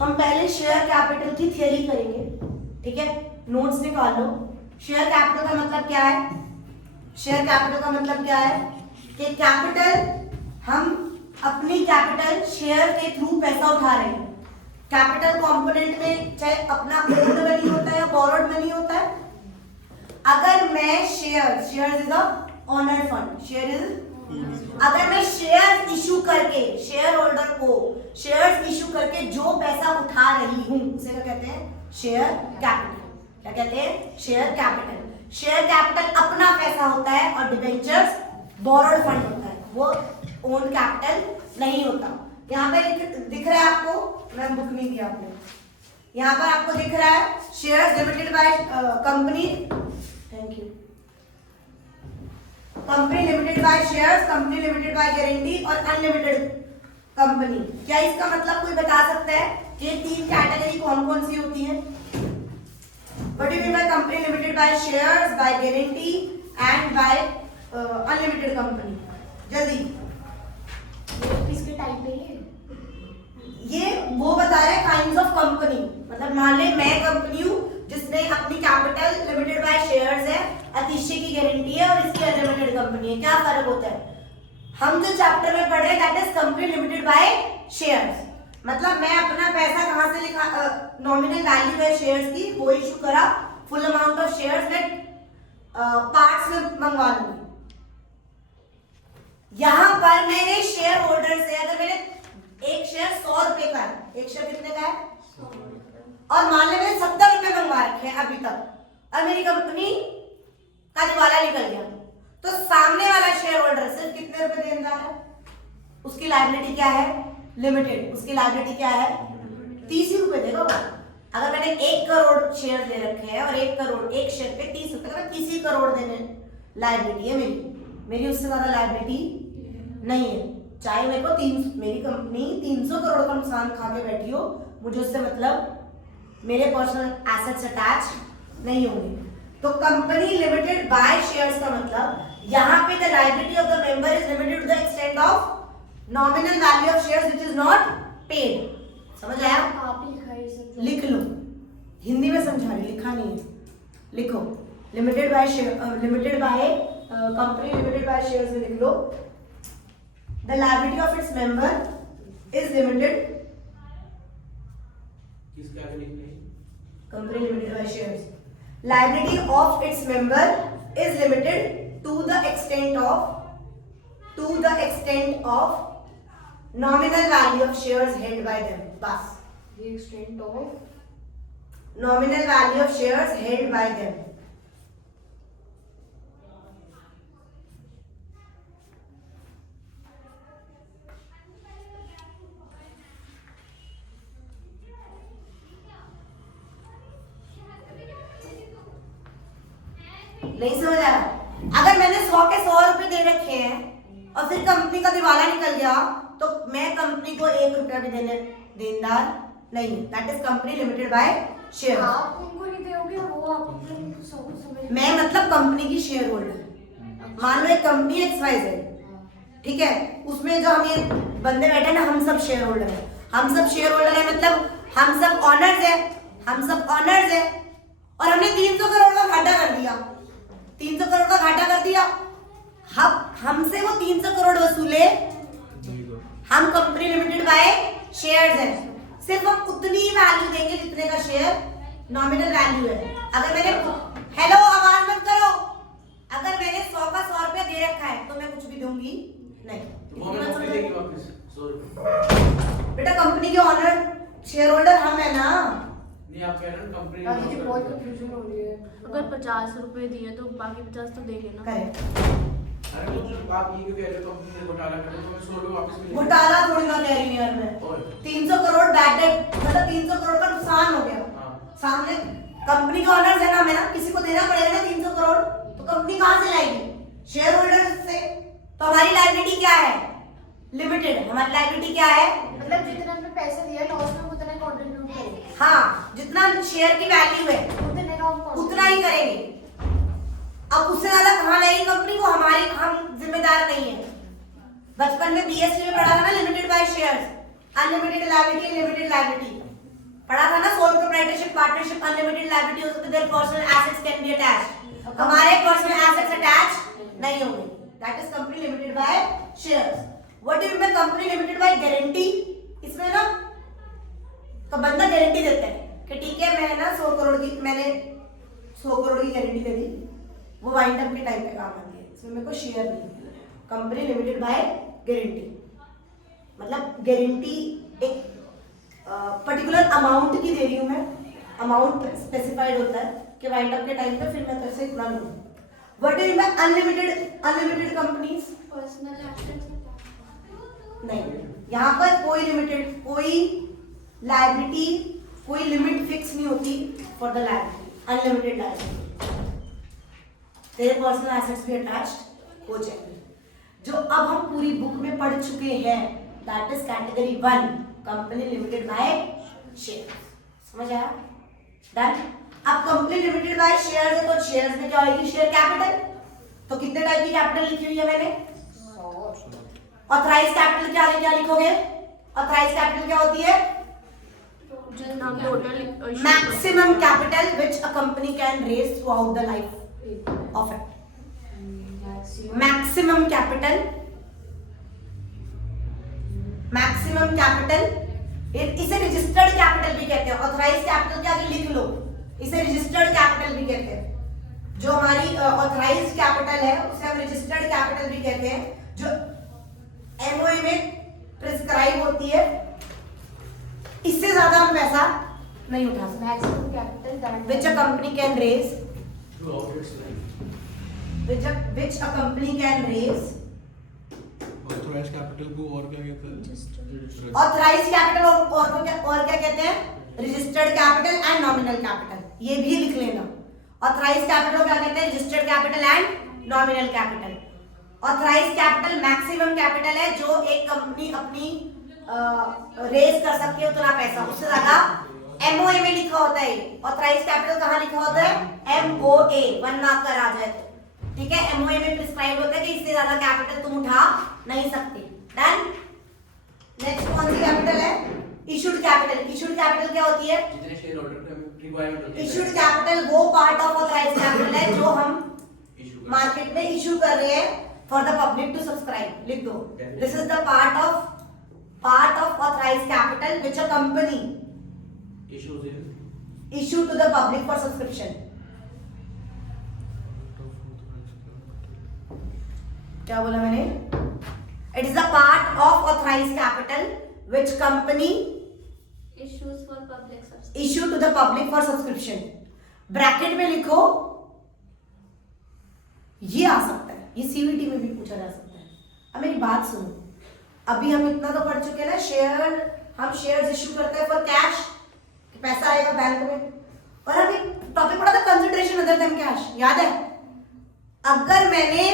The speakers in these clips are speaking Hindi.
हम पहले शेयर कैपिटल की थ्योरी करेंगे, ठीक है, नोट्स निकाल लो। शेयर कैपिटल का मतलब क्या है? शेयर कैपिटल का मतलब क्या है कि कैपिटल, हम अपनी कैपिटल शेयर के थ्रू पैसा उठा रहे हैं। कैपिटल कंपोनेंट में चाहे अपना ओन्ड मनी होता है या बोरोड मनी होता है। अगर मैं share is the owner fund, share is, अगर मैं शेयर इशू करके शेयर होल्डर को शेयर्स इशू करके जो पैसा उठा रही हूं उसे क्या कहते हैं? Share capital. क्या कहते हैं? Share capital. शेयर कैपिटल अपना पैसा होता है और डिबेंचर्स बोरोड फंड होता है, वो ओन कैपिटल नहीं होता। यहाँ पे दिख रहा है आपको, मैं बुक नहीं दिया आपने, यहाँ पर आपको दिख रहा है shares limited by company, thank you, company limited by shares, company limited by guarantee और अनलिमिटेड कंपनी। क्या इसका मतलब कोई बता सकता है ये तीन कैटेगरी कौन कौन सी होती है? What do mean by company limited by shares, by guarantee and by unlimited company? जल्दी, किसके टाइप पे ये वो बता रहे हैं काइंड्स ऑफ कंपनी। मतलब मान ले मैं कंपनी हूँ जिसने अपनी कैपिटल लिमिटेड बाय शेयर्स है, अतिशय की गारंटी है और इसकी अनलिमिटेड कंपनी है। क्या फर्क होता है? हम जो चैप्टर में पढ़ रहे हैं that is company limited by shares. मतलब मैं अपना पैसा कहां से लिखा, नॉमिनल वैल्यू है शेयर्स की, वो इशू करा, फुल अमाउंट ऑफ शेयर्स में पार्ट्स में मंगवा लूंगी। यहां पर मेरे शेयर होल्डर से अगर मैंने एक शेयर 100 रुपए का है, एक शेयर कितने का है? और मान ले मैंने 70 रुपए मंगवा रखे हैं अभी तक और मेरी कंपनी का दिवाला निकल गया, तो सामने वाला शेयर होल्डर सिर्फ कितने रुपए देनदार है? उसकी लायबिलिटी क्या है? लिमिटेड। उसकी लायबिलिटी क्या है? 30 रुपए देगा वो। अगर मैंने 1 करोड़ शेयर दे रखे हैं और 1 करोड़ एक शेयर पे 30 रुपए का, 30 करोड़ देने लायबिलिटी है मेरी उससे ज्यादा लायबिलिटी नहीं है। चाहे मेरे को मेरी कंपनी 300 करोड़ का नुकसान खा के बैठी हो, मुझे उससे मतलब, मेरे पर्सनल एसेट्स अटैच नहीं होंगे। तो कंपनी लिमिटेड बाय शेयर्स का मतलब यहाँ पे the liability of the member is limited to the extent of nominal value of shares which is not paid. समझ आया? आप ही लिखा है सब। लिख लो, हिंदी में समझा रही, लिखा नहीं है, लिखो। Limited by share, limited by company limited by shares में लिख लो the liability of its member is limited, किसके आगे लिखना है? company limited by shares, liability of its member is limited to the extent of nominal value of shares held by them. बस The extent of nominal value of shares held by them. नहीं समझ आया? अगर मैंने 100 के 100 रुपए दे रखे हैं और फिर कंपनी का दिवाला निकल गया तो मैं कंपनी को 1 रुपया भी देनदार नहीं। That is company limited bye share. आप उनको नहीं दोगे, वो आपको समझ। मैं मतलब कंपनी की शेयर होल्डर। मान लो एक कंपनी XYZ, ठीक है, उसमें जो हम ये बंदे बैठे ना, हम सब शेयर होल्डर हैं। हम सब शेयर होल्डर है मतलब हम सब ऑनर्स है, हम सब ऑनर्स है और हमने 300 करोड़ का घाटा कर दिया, 300 करोड़ का घाटा कर दिया। हमसे वो 300 करोड़ वसूले, हम कंपनी लिमिटेड बाय शेयर्स है, सिर्फ हम उतनी वैल्यू देंगे जितने का शेयर नॉमिनल वैल्यू है। अगर मैंने, हेलो आवाज मत करो, अगर मैंने 100 का 100 रुपया दे रखा है तो मैं कुछ भी दूंगी नहीं। वो मैं कॉपी लेके वापस 100 रुपए। बेटा कंपनी के ऑनर शेयर होल्डर हम है ना। नहीं, आप कह रहे हो कंपनी बाकी की बहुत कंफ्यूजन हो रही है। अगर 50 रुपए दिए तो बाकी 50 तो देंगे ना। करेक्ट। अरे तो आप ये क्यों कह रहे हो कंपनी ने घोटाला कर दिया? तो मैं 100 रुपए वापस मिलेंगे। घोटाला थोड़ी ना कह रही हूँ यार मैं। 300 करोड़ बैड डेट, मतलब 300 करोड़ का नुकसान हो गया। हाँ। सामने कंपनी का ऑनर्स है ना, मैं ना किसी को देना पड़ेगा ना 300 करोड़, तो कंपनी कहाँ से लाएगी? शेयर होल्डर से। तो हमारी लायबिलिटी क्या है? लिमिटेड। हमारी लायबिलिटी क्या है? मतलब जितना हमने पैसे दिया लॉस में उतना कंट्रीब्यूट करेंगे। हाँ, जितना शेयर की वैल्यू है उतने का हम उतना ही करेंगे। अब उससे ज्यादा कहाँ लाएगी कंपनी को? हमारी, हम जिम्मेदार नहीं है। बचपन में BSc में पढ़ा था ना, limited by shares, unlimited liability, limited liability. पढ़ा था ना, sole proprietorship, partnership, unlimited liability हो सकती है, their personal assets can be attached. हमारे पर्सनल एसेट्स अटैच नहीं होंगे, that is company limited by shares. What is the company limited by guarantee? इसमें ना तो बंदा गारंटी देता है कि ठीक है मैं ना 100 करोड़ की गारंटी दे दी, वो वाइंड अप के टाइम पे काम आती है, इसमें मेरे को शेयर नहीं। कंपनी लिमिटेड बाय गारंटी मतलब गारंटी एक पर्टिकुलर अमाउंट की दे रही हूँ मैं, अमाउंट स्पेसिफाइड होता है कि वाइंड अप के टाइम पे फिर मैं तेरे से इतना लूँ। What is by unlimited companies? Personal assets नहीं, यहाँ पर कोई लिमिटेड, कोई लायबिलिटी, कोई लिमिट फिक्स नहीं होती for the liability, unlimited liability. तेरे पर्सनल एसेट्स भी अटैच्ड हो जाएंगे। जो अब हम पूरी बुक में पढ़ चुके हैं, that is category 1, company limited bye share. समझ आया? डन। अब कंपनी लिमिटेड बाय शेयर है तो शेयर्स में क्या होगी? Share capital. तो कितने टाइप की कैपिटल लिखी हुई है मैंने? ऑथराइज कैपिटल क्या लिखोगे? ऑथराइज कैपिटल क्या होती है? Maximum capital which a company can raise throughout the life of it. Maximum capital इसे रजिस्टर्ड कैपिटल भी कहते हैं। ऑथराइज कैपिटल के आगे लिख लो, इसे रजिस्टर्ड कैपिटल भी कहते हैं। जो हमारी ऑथराइज कैपिटल है उसे हम रजिस्टर्ड कैपिटल भी कहते हैं, जो एमओए में प्रिस्क्राइब होती है। इससे ज्यादा हम पैसा नहीं उठा सकते। Maximum capital which a company can raise, throughout its life. which a company can raise। Authorised capital को और क्या कहते हैं? ऑथराइज कैपिटल और क्या कहते हैं? Registered capital and nominal capital. ये भी लिख लेना। ऑथराइज कैपिटल क्या कहते हैं? Registered capital and nominal capital. Authorise capital maximum capital है जो एक कंपनी अपनी रेज कर सकती है उतना पैसा, उससे ज्यादा। एमओए में लिखा होता है। ऑथराइज कैपिटल कहाँ लिखा होता है? एमओए, 1 मार्क का आ जाए तो ठीक है। एमओए में प्रिस्क्राइब होता है कि इससे ज्यादा कैपिटल तुम उठा नहीं सकते। डन। नेक्स्ट कौन सी कैपिटल है? Issued capital. इशूड कैपिटल क्या होती है? जितने शेयर होल्डर का रिक्वायरमेंट होती है। इशूड कैपिटल वो पार्ट ऑफ ऑथराइज कैपिटल है जो हम मार्केट में इशू कर रहे हैं for the public to subscribe. लिख दो, this is the part of authorise capital which a company issue to the public for subscription। क्या बोला मैंने? It is a part of authorized capital which company issues for public subscription। issue to the public for subscription। Bracket में लिखो, ये आ सकता है, ये सीवीटी में भी पूछा जा सकता है। अब मेरी बात सुनो, अभी हम इतना तो पढ़ चुके हैं ना, हम शेयर्स इश्यू करते हैं फॉर कैश, पैसा आएगा बैंक में। और हम एक टॉपिक पढ़ा था कंसिडरेशन अदर देन कैश, याद है? अगर मैंने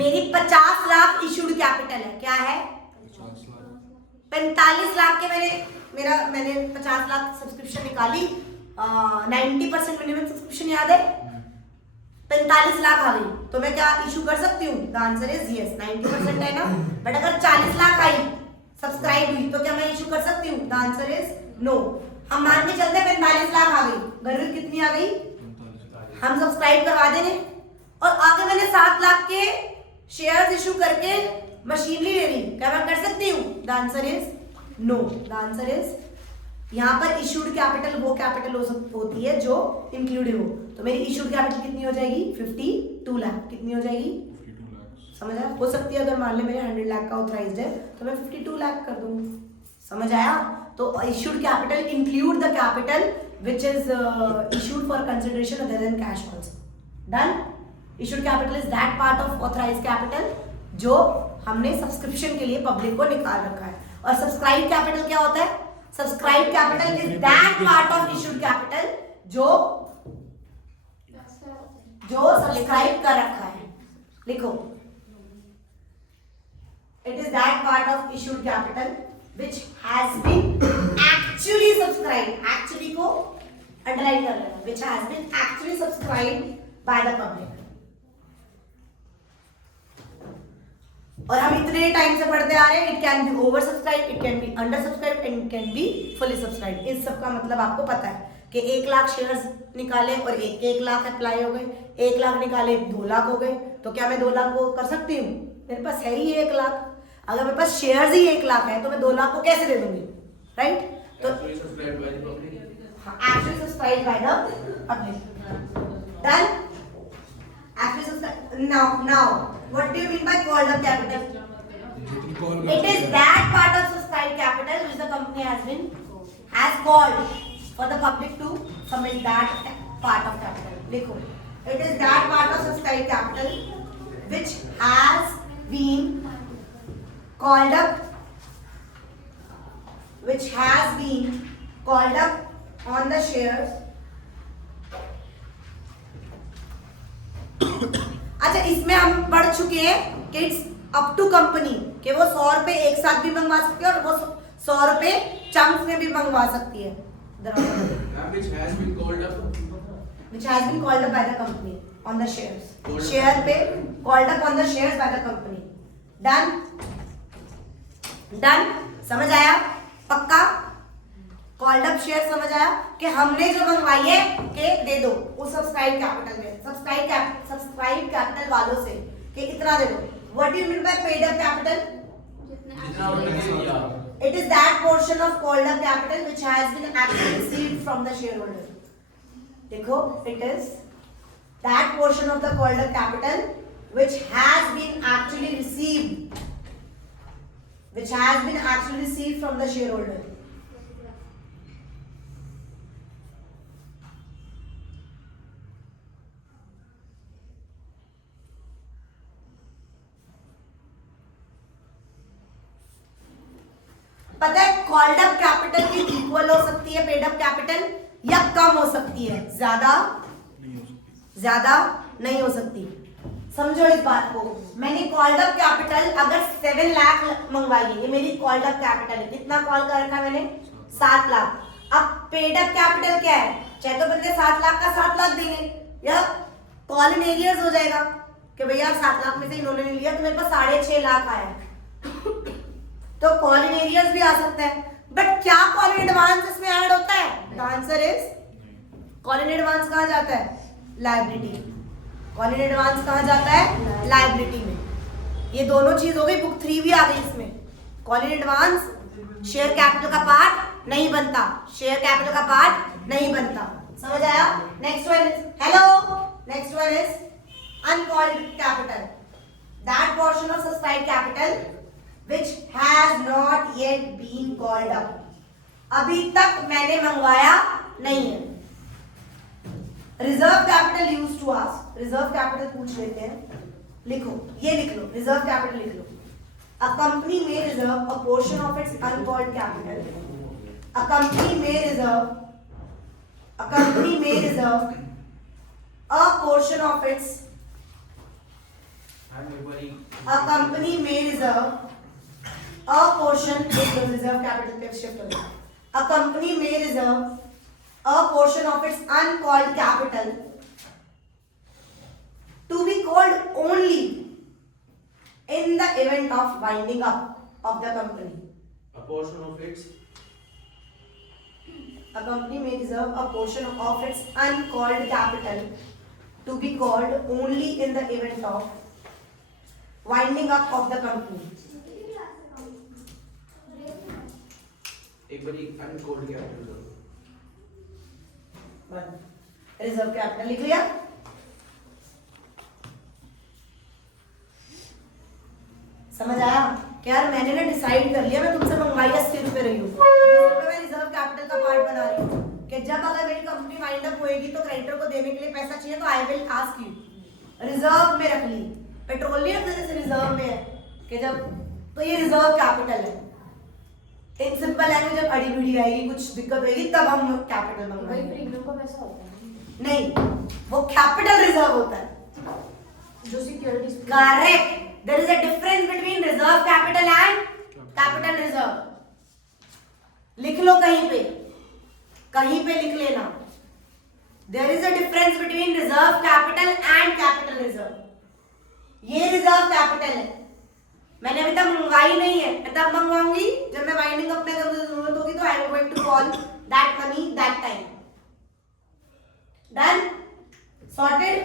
मेरी 50 लाख इशूड कैपिटल है, क्या है? 45 लाख के मैंने 50 लाख सब्सक्रिप्शन निकाली, 90% मिनिमम सब्सक्रिप्शन याद है? 45 लाख आ गई तो मैं क्या इशू कर सकती हूँ? द आंसर इज यस, 90% है ना। बट अगर 40 लाख आई सब्सक्राइब हुई तो क्या मैं इशू कर सकती हूँ? The answer is no. हम मान के चलते 45 लाख आ गई, वैल्यू कितनी आ गई? हम सब्सक्राइब करवा देंगे। और आगे मैंने 7 लाख के शेयर्स इशू करके मशीनरी ले ली, क्या मैं कर सकती हूँ? The answer is no. The answer is यहाँ पर इशूड कैपिटल वो कैपिटल होती है जो इंक्लूडेड हो। तो मेरी इशूड कैपिटल कितनी हो जाएगी? 52 लाख। कितनी हो जाएगी? 52 लाख। समझ आया? हो सकती है अगर मान ले मेरे 100 लाख का ऑथराइज्ड है तो मैं 52 लाख कर दूंगी। समझ आया? तो issued capital include the capital which is issued for consideration other than cash also। Done? Issued capital is that part of authorized capital जो हमने सब्सक्रिप्शन के लिए पब्लिक को निकाल रखा है। और सब्सक्राइब कैपिटल क्या होता है? Subscribe capital is that part of issued capital जो सब्सक्राइब कर रखा है। लिखो, it is that part of issued capital which has been actually subscribed, actually को underline कर लेना, which has been actually subscribed by the public। और हम इतने टाइम से पढ़ते आ रहे हैं, it can be over subscribe, it can be under subscribe and it can be fully subscribe. इस सब का मतलब आपको पता है कि 1 लाख शेयर्स निकाले और 1 लाख अप्लाई हो गए, 1 लाख निकाले 2 लाख हो गए, तो क्या मैं 2 लाख को कर सकती हूँ? मेरे पास है ही 1 लाख। अगर मेरे पास शेयर्स ही 1 लाख है तो मैं 2 लाख को कैसे दे दूंगी, राइट? तो Actually subscribed by the public. actually subscribed by the public. Done? Actually subscribed. Now, what do you mean by called up capital? जितनी call It is that part of subscribed capital which the company has called for the public to submit that part of capital. लिखो. It is that part of subscribed capital which has been called up on the shares. अच्छा, इसमें हम पढ़ चुके हैं कि इट्स अप टू कंपनी कि वो 100 रुपए एक साथ भी मंगवा सकती है और वो 100 रुपए चंक्स में भी मंगवा सकती है। Which has been called up. Which has been called up by the company on the shares. Share पे called up on the shares by the company. Done? Done? समझ आया? पक्का? कॉल्ड अप शेयर समझ आया कि हमने जो मंगवाई है कि दे दो उस सब्सक्राइब कैपिटल में, सब्सक्राइब कैपिटल वालों से कि इतना दे दो। What do you mean by paid up capital? जितना उन्होंने दिया। It is that portion of called up capital which has been actually received from the shareholder. देखो, it is that portion of the called up capital which has been actually received from the shareholder. पता है कॉल्ड अप कैपिटल की इक्वल हो सकती है पेड अप कैपिटल या कम हो सकती है, ज्यादा नहीं हो सकती। समझो इस बात को। मैंने कॉल्ड अप कैपिटल अगर 7 लाख मंगवाई है, ये मेरी कॉल्ड अप कैपिटल है, कितना कॉल कर रखा है मैंने? 7 लाख। अब पेड अप कैपिटल क्या है? चाहे तो बंदे 7 लाख का 7 लाख देंगे या कॉल इन एरियर्स हो जाएगा कि भैया 7 लाख में से इन्होंने नहीं लिया तो मेरे पास 6.5 लाख आया तो कॉल इन एरियर्स भी आ सकता है। बट क्या कॉल इन एडवांस इसमें ऐड होता है? The answer is call in advance कहां जाता है? लायबिलिटी। कॉल इन एडवांस कहां जाता है? लायबिलिटी में। ये दोनों चीज हो गई, बुक 3 भी आ गई इसमें। Call in advance share capital का पार्ट नहीं बनता, शेयर कैपिटल का पार्ट नहीं बनता। समझ आया? Next one is hello, next one is uncalled capital, that portion of subscribe capital which has not yet been called up. अभी तक मैंने मंगवाया नहीं है। Reserve capital use to ask, reserve capital पूछ लेते हैं। लिखो, ये लिख लो, रिजर्व कैपिटल लिख लो। A company may reserve a portion of its uncalled capital. A company may reserve a portion of its a portion reserve capital पे shift हो जाए। A company may reserve a portion of its uncalled capital to be called only in the event of winding up of the company. A portion of its. A company may reserve a portion of its uncalled capital to be called only in the event of winding up of the company. एक बारी अनकॉल्ड कैपिटल रिजर्व कैपिटल लिख लिया। समझ आया? कि यार मैंने ना डिसाइड कर लिया, मैं तुमसे मंगवाई 80 रुपए रही हूँ, मैं रिजर्व कैपिटल का पार्ट बना रही हूँ कि जब अगर मेरी कंपनी वाइंड अप होएगी तो क्रेडिटर को देने के लिए पैसा चाहिए तो I will ask you. Reserve में रख ली, पेट्रोलियम जैसे रिजर्व में है कि जब, तो ये रिजर्व कैपिटल है। इन सिंपल लैंग्वेज जब अड़ी भिड़ी आएगी, कुछ दिक्कत होगी, तब हम कैपिटल मंगवाएंगे। वही प्रीमियम का पैसा होता है नहीं, वो कैपिटल रिजर्व होता है जो securities. Correct. There is a difference between reserve capital and capital reserve. लिख लो कहीं पे लिख लेना। There is a difference between reserve capital and capital reserve. ये रिजर्व कैपिटल है, मैंने अभी तक मंगवाई नहीं है, मैं तब मंगवाऊंगी जब मैं वाइंडिंग अप में मुझे जरूरत होगी, तो I am going to call that money that time. Done, sorted.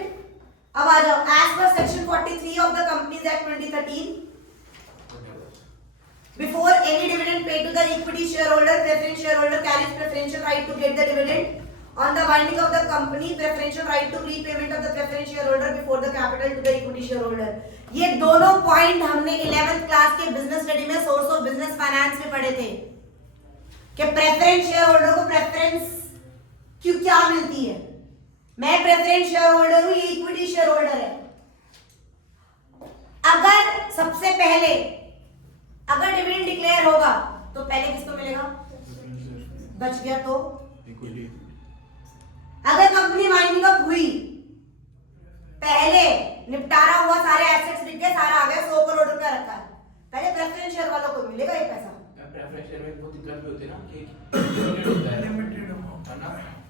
अब आ जाओ, as per section 43 of the companies act 2013, before any dividend paid to the equity shareholder, preference shareholder carries preferential right to get the dividend on the winding of the company, preferential right to repayment of the preference shareholder before the capital to the equity shareholder। ये दोनों पॉइंट हमने 11th क्लास के बिजनेस स्टडी में सोर्स ऑफ बिजनेस फाइनेंस में पढ़े थे कि प्रेफरेंस शेयर होल्डर को प्रेफरेंस क्यों क्या मिलती है। मैं प्रेफरेंस शेयर होल्डर हूं, ये इक्विटी शेयर होल्डर है। अगर सबसे पहले अगर डिविडेंड डिक्लेयर होगा तो पहले किसको मिलेगा, बच गया तो इक्विटी। अगर कंपनी वाइंडिंग अप हुई, पहले निपटारा हुआ, सारे एसेट्स बिक गए, सारा आ गया, 100 करोड़ रुपया रखा है, पहले प्रेफरेंस शेयर वालों को मिलेगा ये पैसा। प्रेफरेंस शेयर में बहुत दिक्कत भी होती है ना कि लिमिटेड होता है, लिमिटेड अमाउंट है ना,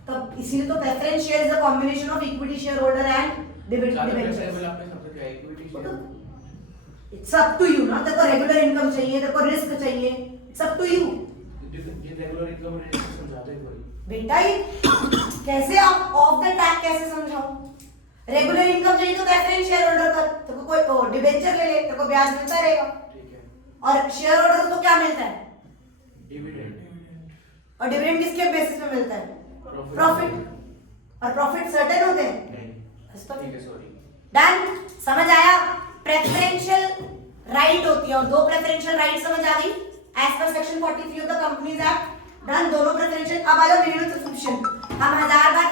तब इसीलिए तो preference share is a combination of equity share holder and dividend. आपने सबसे क्या equity share, it's up to you ना, तेरे को रेगुलर इनकम चाहिए, तेरे को रिस्क चाहिए, इट्स अप टू यू। ये रेगुलर इनकम रेट समझाते हैं कोई बेटा ये कैसे आप ऑफ द टैग कैसे समझाऊं। रेगुलर इनकम चाहिए तो प्रेफरेंस शेयर होल्डर कर, तेरे को कोई डिबेंचर ले ले, तेरे को ब्याज मिलता रहेगा। ठीक है, और शेयर होल्डर को क्या मिलता है, डिविडेंड। और डिविडेंड किसके बेसिस पे मिलता है, प्रॉफिट। और प्रॉफिट सर्टेन होते हैं नहीं, ठीक है, सॉरी। डन, समझ आया। प्रेफरेंशियल राइट होती है, और दो प्रेफरेंशियल राइट समझ आ गई as per section 43 of the companies act. Done, दोनों प्रेफरेंशियल। अब आ जाओ मिनिमम सब्सक्रिप्शन। हम 1000 बार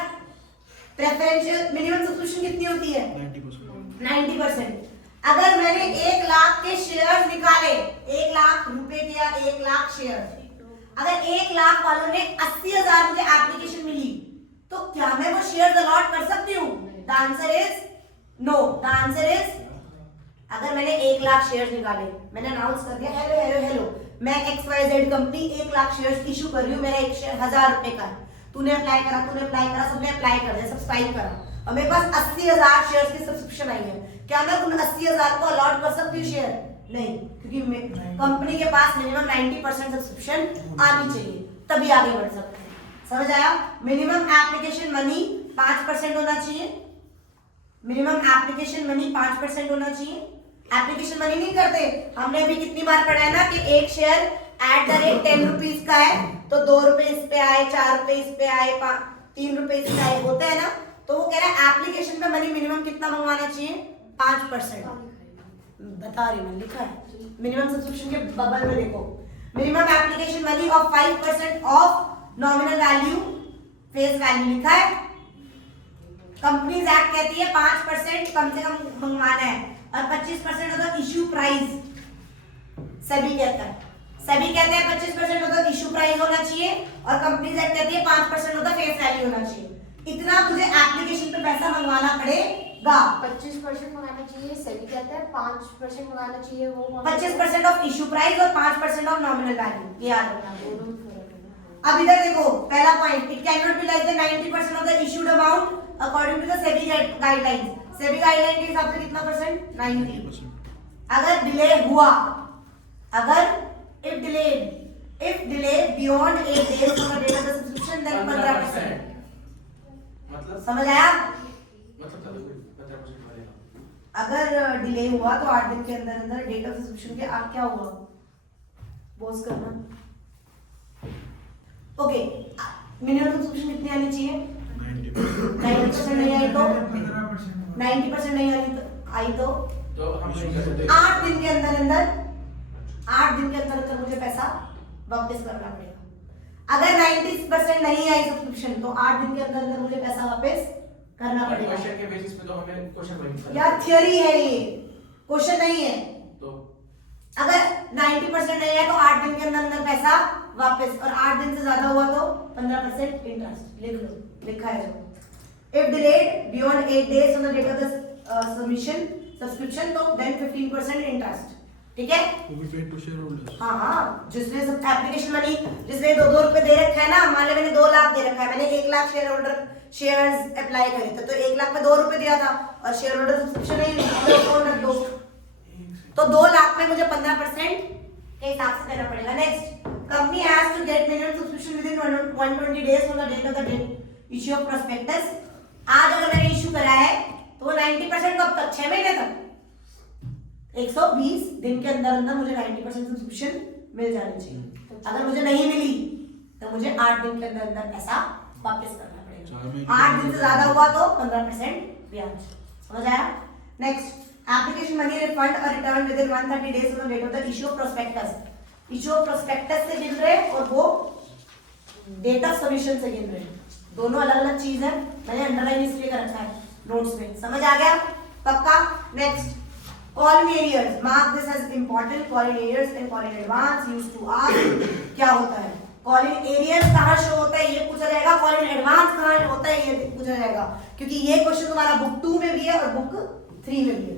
प्रेफरेंशियल मिनिमम सब्सक्रिप्शन कितनी होती है, 90%। 90%। अगर मैंने 1 लाख के शेयर्स निकाले, 1 लाख रुपए के या 1 लाख शेयर, अगर 1 लाख वालों ने 80,000 मुझे एप्लीकेशन मिली, तो क्या मैं वो शेयर्स अलॉट कर सकती हूँ? The answer is no. The answer is, अगर मैंने 1 लाख शेयर्स निकाले, मैंने अनाउंस कर दिया हेलो हेलो हेलो मैं XYZ company 1 lakh shares issue कर रही हूँ, मेरा एक शेयर 1000 रुपए का है, तूने अप्लाई करा, सबने अप्लाई कर दिया, सब्सक्राइब करा, और मेरे पास 80,000 शेयर्स की सब्सक्रिप्शन आई है, क्या मैं उन 80,000 को अलॉट कर सकती हूँ शेयर? नहीं, क्योंकि कंपनी के पास मिनिमम 90% सब्सक्रिप्शन आनी चाहिए, तभी आगे बढ़ सकते हैं। समझ आया? मिनिमम एप्लीकेशन मनी 5% होना चाहिए, मिनिमम एप्लीकेशन मनी 5% होना चाहिए। एप्लीकेशन मनी नहीं करते, हमने अभी कितनी बार पढ़ा है ना कि एक शेयर @10 रुपीज का है तो 2 रुपए इस पे आए, 4 रुपए इस पे आए, 3 रुपए इस पे आए, होता है ना। तो वो कह रहा है एप्लीकेशन पे मनी मिनिमम कितना मंगवाना चाहिए, 5%। बता रही मैं, लिखा है मिनिमम सब्सक्रिप्शन के बबल में, देखो minimum application money of 5% of nominal value face value लिखा है। कंपनीज एक्ट कहती है 5% कम से कम मंगवाना है, और 25% होता है इश्यू प्राइस। सेबी कहता है, सेबी कहते हैं 25% होता है इश्यू प्राइस होना चाहिए, और कंपनीज एक्ट कहती है 5% होता है फेस वैल्यू होना चाहिए। इतना मुझे एप्लीकेशन पे पैसा मंगवाना पड़ेगा। 25% मंगाना चाहिए, सेबी कहता है 5% मंगाना चाहिए, वो 25% ऑफ इश्यू प्राइस और 5% ऑफ नॉमिनल वैल्यू, ये याद रखना। अब इधर देखो, पहला point, it can not be less than 90% of the issued amount according to the SEBI guidelines. SEBI guideline के हिसाब से कितना परसेंट, 90%। अगर डिले हुआ, अगर if delayed beyond 8 days from the date of the subscription, then 15%। मतलब समझ आया? मतलब 15% वालेगा। अगर डिले हुआ तो 8 दिन के अंदर अंदर डेट ऑफ सब्सक्रिप्शन के आप क्या हुआ, बोस करना। ओके, मिनिमम सब्सक्रिप्शन कितनी आनी चाहिए, 90%। नहीं आई तो 90% नहीं आई तो हम नहीं कर सकते। 8 दिन के अंदर अंदर मुझे पैसा वापस करना पड़ेगा। अगर 90% नहीं आई सब्सक्रिप्शन तो 8 दिन के अंदर अंदर मुझे पैसा वापस करना पड़ेगा। क्वेश्चन के बेसिस पे तो हमें क्वेश्चन वही करना यार थियरी है, ये क्वेश्चन नहीं है। तो अगर 90% नहीं है तो 8 दिन के अंदर अंदर पैसा वापस, और 8 दिन से ज्यादा हुआ तो 15% इंटरेस्ट। लिख लो, लिखा है जो। If delayed beyond 8 days from the date of the subscription, तो then 15% interest। ठीक है? Who will pay to shareholders? हाँ, जिसने सब एप्लीकेशन मनी, जिसने 2-2 रुपए दे रखा है ना, मान लो मैंने 2 लाख दे रखा है, मैंने 1 lakh share holder shares apply करे थे, तो 1 लाख में 2 रुपए दिया था, और शेयर होल्डर सब्सक्रिप्शन नहीं, कौन रख दो, तो 2 लाख में मुझे 15% के हिसाब से देना पड़ेगा। Next, company has to get minimum subscription within 120 days from the date of the date issue of prospectus. आज अगर मैंने इश्यू करा है तो वो 90% कब तक, 6 महीने तक, 120 दिन के अंदर अंदर मुझे 90% सब्सक्रिप्शन मिल जानी चाहिए। अगर मुझे नहीं मिली तो मुझे 8 दिन के अंदर अंदर पैसा वापस करना पड़ेगा। 8 दिन से ज्यादा हुआ तो 15% ब्याज। समझ आया? नेक्स्ट, एप्लीकेशन मनी रिफंड और return within 130 days from date of the issue of prospectus. Issue of prospectus से गिन रहे और वो डेट ऑफ सबमिशन से गिन रहे, दोनों अलग अलग चीज है। मैंने अंडरलाइन इसलिए कर रखा है नोट्स में। समझ आ गया? पक्का? Next, call in arrears, mark this as important. Call in arrears and call in advance used to ask क्या होता है। कॉल इन एरियर्स कहां शो होता है ये पूछा जाएगा, कॉल इन एडवांस कहां होता है ये पूछा जाएगा, क्योंकि ये क्वेश्चन तुम्हारा बुक 2 में भी है और बुक 3 में भी है।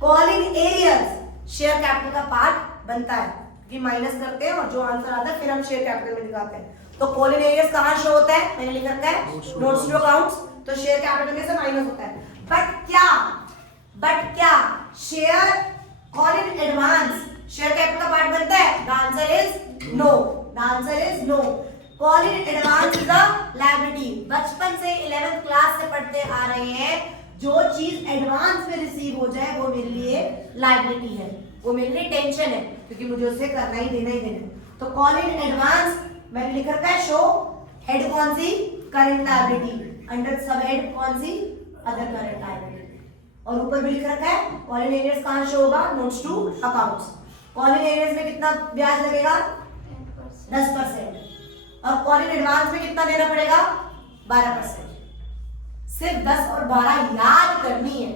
Call in arrears share capital का पार्ट बनता है, कि माइनस करते हैं और जो आंसर आता है फिर हम शेयर कैपिटल में दिखाते हैं। तो कॉल इन एरियर्स कहां शो होता है, मैंने लिख रखा है नोट्स टू अकाउंट्स, तो शेयर कैपिटल में से माइनस होता है। बट क्या share call in advance share capital का पार्ट बनता है? The answer is no. The answer is no. Call in advance is a liability. बचपन से 11th क्लास से पढ़ते आ रहे हैं, जो चीज एडवांस में रिसीव हो जाए वो मेरे लिए लायबिलिटी है, वो मेरे लिए टेंशन है, क्योंकि मुझे उसे करना ही देना है। तो कॉल इन एडवांस मैंने लिख रखा है शो हेड कौन सी, current liability, under sub head कौन सी, अदर करंट लायबिलिटी, और ऊपर भी लिख रखा है कॉल इन एरियर्स कहां शो होगा, notes to accounts. Call in arrears में कितना ब्याज लगेगा, 10%, और कॉल इन एडवांस में कितना देना पड़ेगा, 12%। सिर्फ 10 और 12 याद करनी है,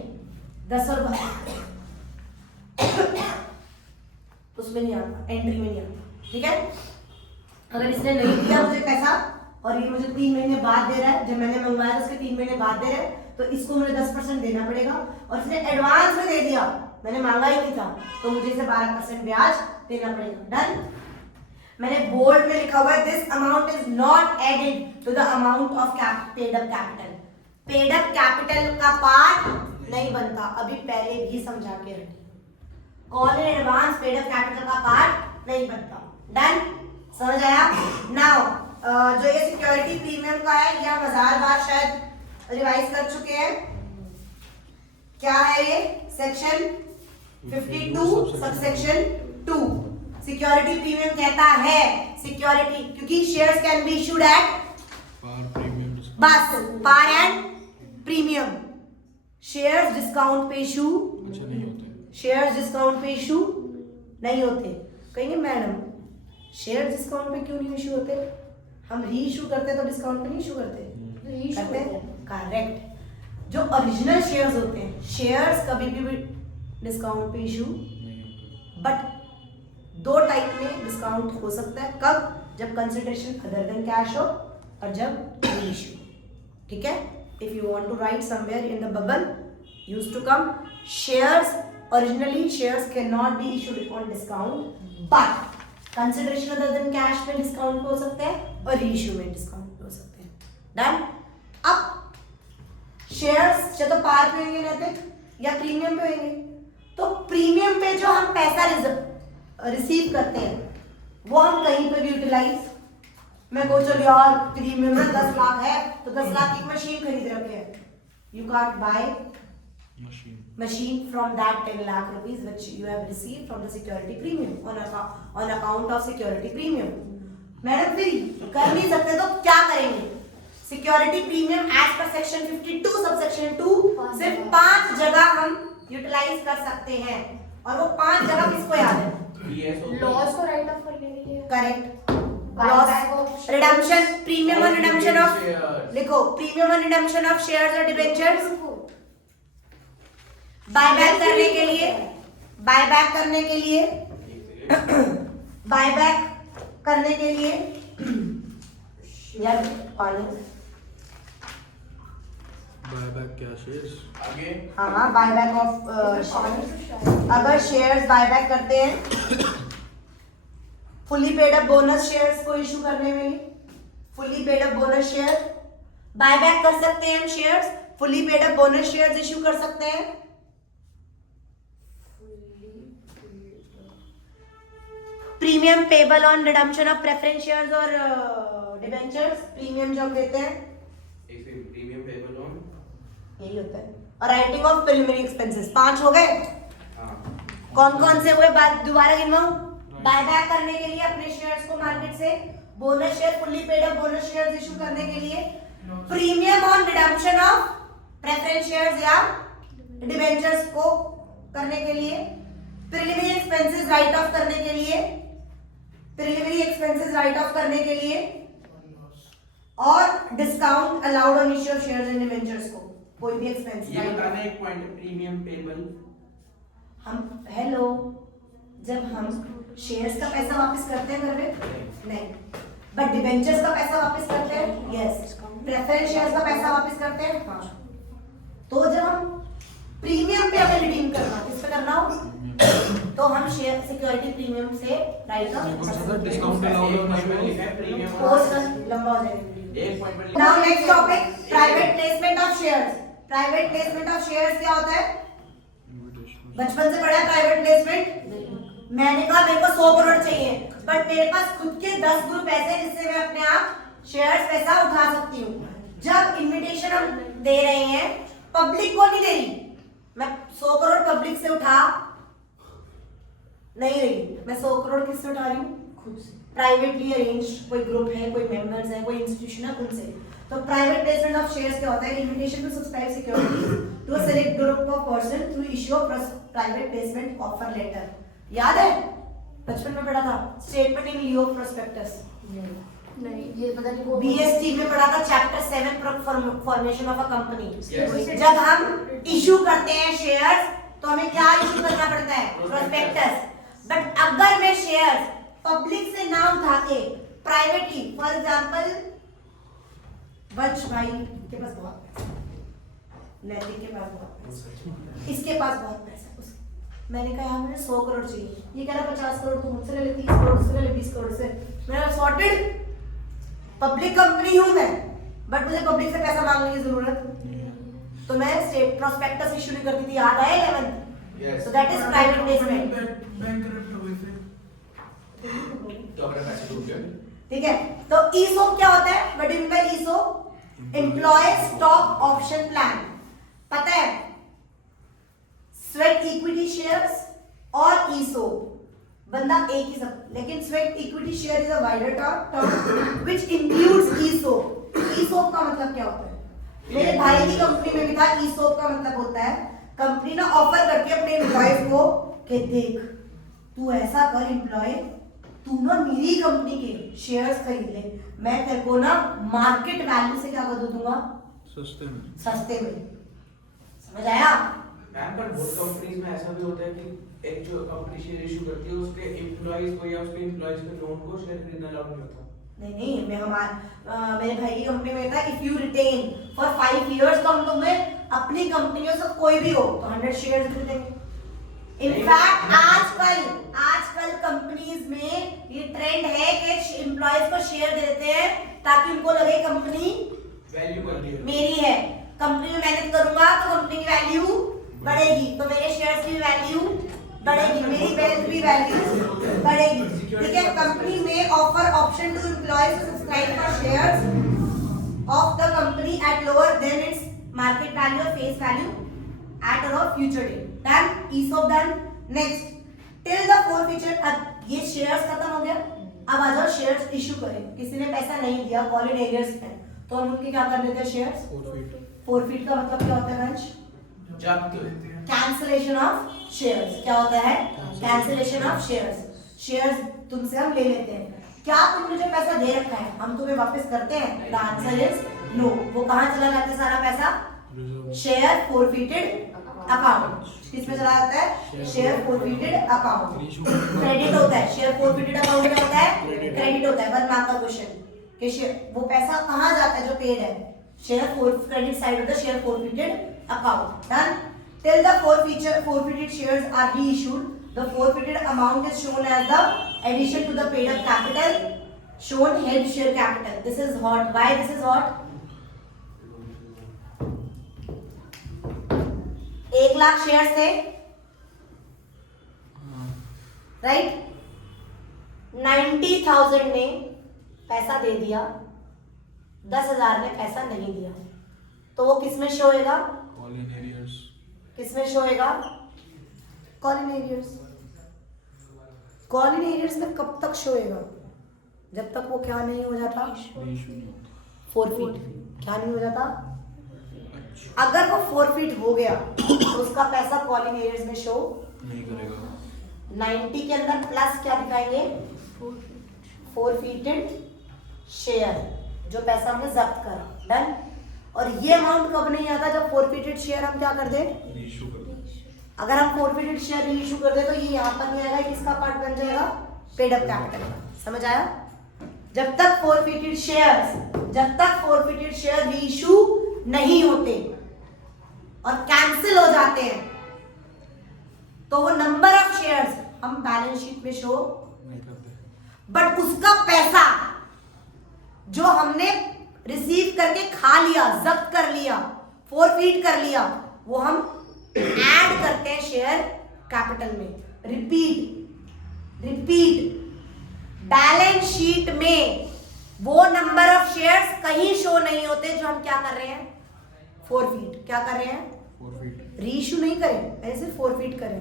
10 और 12 उसमें नहीं आता, एंट्री में नहीं आता। ठीक है? अगर इसने नहीं दिया मुझे पैसा और ये मुझे 3 महीने बाद दे रहा है, जब मैंने मंगवाया उसके 3 महीने बाद दे रहा है, तो इसको मुझे 10% देना पड़ेगा। और इसने एडवांस में दे दिया, मैंने मांगा ही नहीं था, तो मुझे इसे 12% ब्याज देना पड़ेगा। डन? मैंने बोल्ड में लिखा हुआ है this amount is not added to the amount of paid up capital. Paid up capital का पार्ट नहीं बनता, अभी पहले भी समझा के रखी। Call in advance paid up capital का पार्ट नहीं बनता। डन? समझ आया? नाउ जो ये सिक्योरिटी प्रीमियम का है, या 1000 बार शायद रिवाइज कर चुके हैं। क्या है ये? सेक्शन 52 सबसेक्शन 2 सिक्योरिटी प्रीमियम कहता है सिक्योरिटी, क्योंकि shares can be issued at par premium, बस par and premium. Shares discount पे इशू अच्छा नहीं होते, शेयर्स डिस्काउंट पे इशू नहीं होते। कहेंगे मैडम शेयर डिस्काउंट पे क्यों नहीं इशू होते, हम री इशू करते तो डिस्काउंट पे नहीं इशू करते, करते हैं? करेक्ट। जो ओरिजिनल शेयर्स होते हैं, शेयर्स कभी भी डिस्काउंट पे इशू, बट 2 टाइप में डिस्काउंट हो सकता है। कब? जब कंसिडरेशन अदर देन कैश हो और जब री इशू। ठीक है? If you want to write somewhere in the bubble used to come shares, originally shares can not be issued on discount, but consideration other than cash में डिस्काउंट हो सकते हैं और रीइश्यू में डिस्काउंट हो सकते हैं। डन? अब शेयर्स चाहे तो पार पे होंगे रहते या प्रीमियम पे होंगे, तो प्रीमियम पे जो हम पैसा रिसीव करते हैं वो हम कहीं पे भी यूटिलाइज, मैं को चलो यार प्रीमियम में 10 लाख है तो 10 लाख की मशीन खरीद रखे हैं, you can't buy machine from that 10 lakh rupees which you have received from the security premium on account of security premium। Madam फिर कर नहीं सकते तो क्या करेंगे? Security premium as per section 52 subsection 2 सिर्फ 5 जगह हम यूटिलाइज कर सकते हैं, और वो 5 जगह किसको याद है? लॉस को राइट ऑफ करने के लिए। करेक्ट। लॉस, रिडम्पशन, प्रीमियम और रिडम्पशन ऑफ, लिखो प्रीमियम और रिडम्पशन ऑफ शेयर्स और डिबेंचर्स, बायबैक करने के लिए, बायबैक करने के लिए, बायबैक करने के लिए यार पानी, बायबैक क्या शेयर्स आगे, हाँ बायबैक ऑफ अगर शेयर्स बायबैक करते हैं, fully paid up bonus shares को इशू करने में, fully paid up bonus share buyback कर सकते हैं हम, shares fully paid up bonus shares issue कर सकते हैं। Premium payable on redemption of preference shares और डिबेंचर्स, प्रीमियम जो हम देते हैं प्रीमियम पेबल ऑन, यही होता है। और राइटिंग ऑफ प्रिलिमिनरी एक्सपेंसेस। 5 हो गए। हाँ कौन कौन से हुए, बात दोबारा गिनवाऊं? बायबैक करने के लिए अपने शेयर्स को मार्केट से, bonus share fully paid up bonus shares issue करने के लिए, premium on redemption of preference shares या डिबेंचर्स को करने के लिए, प्रिलिमिनरी एक्सपेंसेस राइट ऑफ करने के लिए, प्रिलिमिनरी एक्सपेंसेस राइट ऑफ करने के लिए, और discount allowed on issue of shares and debentures को, कोई भी एक्सपेंस। ये बताना एक पॉइंट, प्रीमियम पेबल हम हेलो, जब हम शेयर्स का पैसा वापस करते हैं घर में नहीं, बट डिबेंचर्स का पैसा वापस करते हैं, यस। प्रेफरेंस शेयर्स का पैसा वापस करते हैं, हाँ। तो जब हम प्रीमियम पे हमें रिडीम करना, किस पे करना हो, तो हम शेयर सिक्योरिटी प्रीमियम से right of discount premium post लंबा हो जाएगा। एक पॉइंट पर now next topic, private placement of shares. Private placement of shares क्या होता है? बचपन से पढ़ा है प्राइवेट प्लेसमेंट। मैंने कहा मेरे को 100 करोड़ चाहिए, बट मेरे पास खुद के 10 ग्रुप ऐसे हैं जिससे मैं अपने आप शेयर्स पैसा उठा सकती हूँ। जब इनविटेशन हम दे रहे हैं, पब्लिक को नहीं दे रही, मैं 100 करोड़ पब्लिक से उठा नहीं रही, मैं 100 करोड़ किससे उठा रही हूँ? खुद से। प्राइवेटली अरेंज कोई ग्रुप है, कोई मेंबर्स है, कोई इंस्टीट्यूशन है, उनसे। तो प्राइवेट प्लेसमेंट ऑफ शेयर्स क्या होता है? Invitation to subscribe securities to a select group of person through issue of private placement offer letter. याद है बचपन में पढ़ा था, statement in lieu of prospectus. नहीं, ये पता नहीं कौन- बीएसटी में पढ़ा था, chapter 7 formation of a company. जब हम इशू करते हैं शेयर्स, तो हमें क्या इशू करना पड़ता है? प्रोस्पेक्टस। बट अगर मैं शेयर्स पब्लिक से ना उठा के प्राइवेटली, फॉर एग्जांपल वंश भाई के पास बहुत पैसा, नैतिक के पास बहुत पैसा, इसके पास बहुत पैसा, मैंने कहा यार मुझे 100 करोड़ चाहिए, ये कह रहा 50 करोड़, तो मुझसे ले ले 30 करोड़, उससे ले ले 20 करोड़ से। मेरा सॉर्टेड, पब्लिक कंपनी हूं मैं, बट मुझे पब्लिक से पैसा मांगने की जरूरत, तो मैं स्टेट प्रोस्पेक्टस इशू नहीं करती थी। याद आया 11th? So that is private placement. तो अपने पैसे डूब गए। ठीक है, तो ईसोप क्या होता है? What do mean by ESOP? Employee stock option plan. पता है, स्वेट इक्विटी शेयर्स और ईसोप बंदा एक ही सब, लेकिन sweat equity share is a wider term which includes ESOP. ESOP का मतलब क्या होता है? मेरे भाई की कंपनी में भी था। ईसोप का मतलब होता है कंपनी ना ऑफर करके अपने एम्प्लॉयज को कि देख तू ऐसा कर एम्प्लॉय, तू ना मेरी कंपनी के शेयर्स खरीद ले, मैं तेरे को ना मार्केट वैल्यू से क्या कर दूंगा? सस्ते में। समझ आया? मैम पर बहुत कंपनीज में ऐसा भी होता है कि एक जो कंपनी शेयर इशू करती है उसके एम्प्लॉइज को या उसके एम्प्लॉइज के लोन को शेयर खरीदना अलाउड नहीं होता। नहीं, मेरे भाई की कंपनी में था, if you retain for 5 years, तो हम तुम्हें अपनी कंपनियों से कोई भी हो तो 100 शेयर्स दे देंगे। इनफैक्ट आजकल कंपनीज में ये ट्रेंड है कि एम्प्लॉयज को शेयर देते हैं ताकि उनको लगे कंपनी वैल्यू कर दी है मेरी है, कंपनी में मेहनत करूंगा तो कंपनी की वैल्यू बढ़ेगी, तो मेरे शेयर्स की वैल्यू बढ़ेगी, मेरी वेल्थ भी वैल्यू बढ़ेगी। ठीक है, कंपनी में offer option to employees to subscribe for shares of the company at lower than its market value और face value at a future date. Done. ESOP done. Next, till the forfeiture. अब ये शेयर्स खत्म हो गया, अब आ जाओ शेयर्स इशू करें। किसी ने पैसा नहीं दिया, कॉलिड एरियर्स है, तो हम उनके क्या कर लेते हैं? शेयर्स फोरफीट का मतलब क्या होता है वंश? Cancellation of shares. क्या होता है? Cancellation of shares. शेयर्स तुमसे हम ले लेते हैं। क्या तुमने जो पैसा दे रखा है हम तुम्हें वापस करते हैं? The answer is no. वो कहाँ चला जाता है सारा पैसा? Share forfeited account. किसमें चला जाता है? Share forfeited account. क्रेडिट होता है, शेयर फोरफीटेड अकाउंट क्या होता है? क्रेडिट होता है। 1 मार्क का क्वेश्चन कि वो पैसा कहाँ जाता है जो पेड है? Share credit side of the share forfeited account. Done. Till the forfeited shares are reissued, the forfeited amount is shown as the addition to the paid up capital, shown held share capital. This is what? Why this is what? 1 lakh share थे, राइट? 90,000 ने पैसा दे दिया, 10,000 ने पैसा नहीं दिया, तो वो किस में शो होएगा? Colin arrears. किस में शो होएगा? Colin arrears. कॉलिन एरियर्स में कब तक शो होएगा? जब तक वो क्या नहीं हो जाता? फोरफीट। क्या नहीं हो जाता? अगर वो फोरफीट हो गया तो उसका पैसा कॉलिंग एरियर्स में शो नहीं करेगा। 90 के अंदर प्लस क्या दिखाएंगे? फोरफीटेड शेयर, जो पैसा हमने जब्त करा। डन। और ये अमाउंट कब नहीं आता? जब फोरफीटेड शेयर हम क्या कर दे? रीइशू कर दो। अगर हम फोरफीटेड शेयर रीइशू कर दे तो ये यहाँ पर नहीं आएगा, किसका पार्ट बन जाएगा? पेड अप कैपिटल का। समझ आया? जब तक फोरफीटेड शेयर रीइशू नहीं होते और कैंसिल हो जाते हैं तो वो नंबर ऑफ शेयर्स हम बैलेंस शीट में शो नहीं करते। बट उसका पैसा जो हमने रिसीव करके खा लिया, जब्त कर लिया, फोरफीट कर लिया, वो हम ऐड करते हैं शेयर कैपिटल में। रिपीट बैलेंस शीट में वो नंबर ऑफ शेयर्स कहीं शो नहीं होते जो हम क्या कर रहे हैं? फोरफीट। क्या कर रहे हैं? फोरफीट। रीइशू नहीं करें, मैंने सिर्फ फोरफीट करें,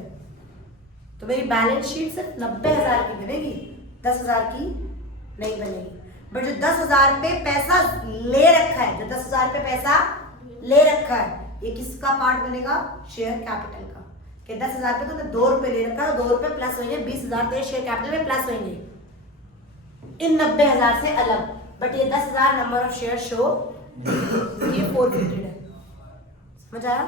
तो मेरी बैलेंस शीट सिर्फ 90,000 की बनेगी, 10,000 की नहीं बनेगी। बट जो 10,000 पे पैसा ले रखा है, जो 10,000 पे पैसा ले रखा है, ये किसका पार्ट बनेगा? शेयर कैपिटल का। कि 10,000 पे तुमने 2 रुपए ले रखा है, 2 रुपए प्लस होंगे, 20,000 तेरे शेयर कैपिटल में प्लस होंगे इन 90,000 से अलग। बट ये 10,000 नंबर ऑफ शेयर शो, ये फोरफीटेड है। समझ आया?